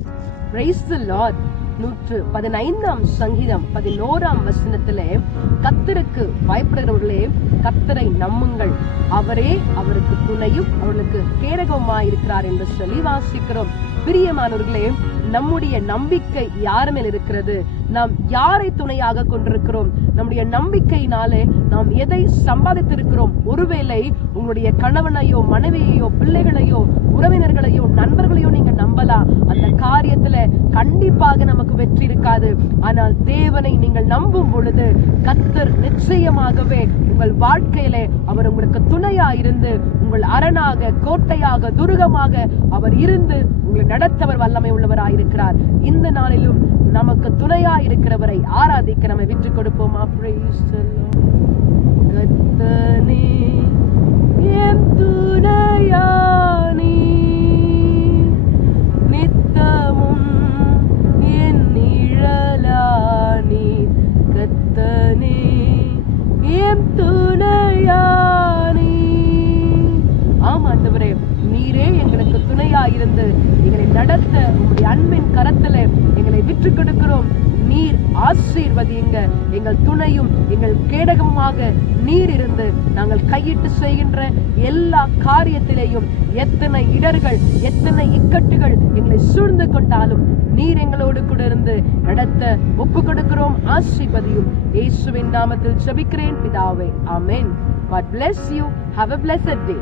Praise the Lord. 115 சங்கீதம் 11 வசனத்திலே, கர்த்தருக்கு பயப்படுகிறவர்களே கர்த்தரை நம்புங்கள், அவரே அவருக்கு துணையும் அவர்களுக்கு கேடகமாயிருக்கிறார் என்று சொல்லி வாசிக்கிறோம். பிரியமானவர்களே, நம்முடைய நம்பிக்கை யார் மேல் இருக்கிறது? நாம் யாரை துணையாக கொண்டிருக்கிறோம்? நம்முடைய நம்பிக்கையினாலே நாம் எதை சம்பாதித்திருக்கிறோம்? ஒருவேளை உங்களுடைய கணவனையோ மனைவியையோ பிள்ளைகளையோ உறவினர்களையோ நண்பர்களையோ நீங்க நம்பலாம். அந்த காரியத்துல கண்டிப்பாக நமக்கு வெற்றி இருக்காது. ஆனால் தேவனை நீங்கள் நம்பும் பொழுது கர்த்தர் நிச்சயமாகவே உங்கள் வாழ்க்கையிலே அவர் உங்களுக்கு துணையா இருந்து, உங்கள் அரணாக, கோட்டையாக, துருகமாக அவர் இருந்து உங்களை நடத்தவர் வல்லமை உள்ளவராயிருக்கிறார். இந்த நாளிலும் நமக்கு துணையா இருக்கிறவரை ஆராதிக்க நம்ம விட்டு கொடுப்போமா? Praise the Lord. கர்த்தனே என் துணையானி, நித்தமும் என் நிழலானி, கர்த்தனே என் துணையானி. ஆமாண்டவரே, நீரே எங்களுக்கு துணையா இருந்து எங்களை நடத்த உங்களுடைய அன்பின் கரத்துல எங்களை விற்று கொடுக்கிறோம். நீர் ஆசீர்வதிங்க. எங்கள் துணையும் எங்கள் கேடகமாக நீர் இருந்து நாங்கள் கையிட்டு செய்கின்ற எல்லா காரியத்திலேயும் எத்தனை இடர்கள், எத்தனை இக்கட்டுகள் எங்களை சூழ்ந்து கொண்டாலும் நீர் எங்களோடு கூட இருந்து நடத்த ஒப்பு கொடுக்கிறோம். ஆசீர்வதியும். இயேசுவின் நாமத்தில் ஜெபிக்கிறேன் பிதாவே, ஆமென். God bless you. Have a blessed day.